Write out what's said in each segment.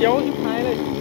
脚就拍了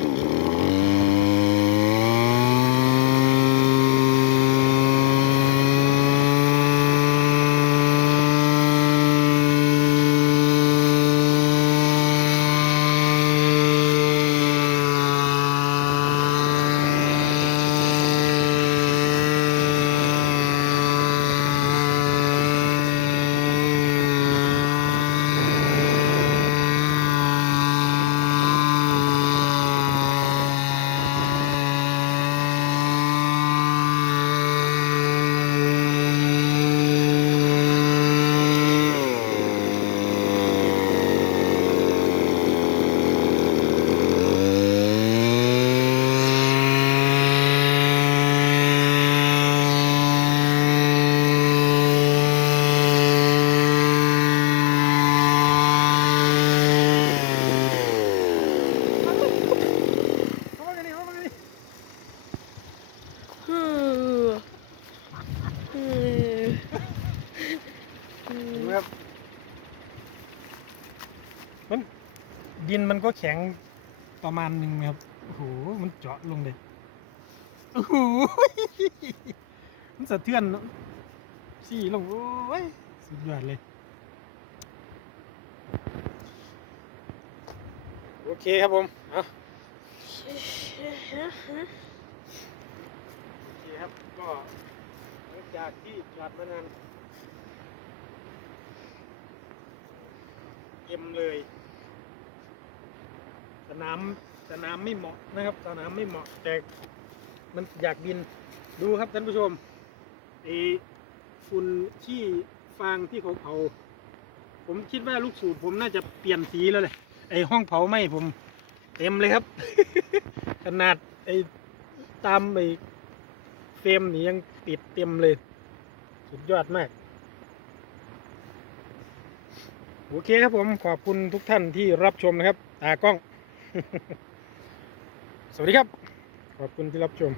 มันดินมันก็แข็งประมาณหนึ่งนะครับโอ้โหมันเจาะลงเลยโอ้โหมันสะเทือนเนอะสี่ลงโอ้ยสุดยอดเลย โอเคครับผมเอาโอเคครับก็หลังจากที่จอดมานานเต็มเลย สนามสนามไม่เหมาะนะครับ สนามไม่เหมาะแต่มันอยากบินดูครับท่านผู้ชมไอ้ฝุ่นที่ฟางที่เขาเผาผมคิดว่าลูกสูบผมน่าจะเปลี่ยนสีแล้วเลยไอ้ห้องเผาไหม้ผมเต็มเลยครับ ขนาดไอ้ตามไอ้เฟรมนี่ยังติดเต็มเลย สุดยอดมาก โอเคครับผมขอบคุณทุกท่านที่รับชมนะครับตากล้อง สวัสดีครับ ขอบคุณที่รับชม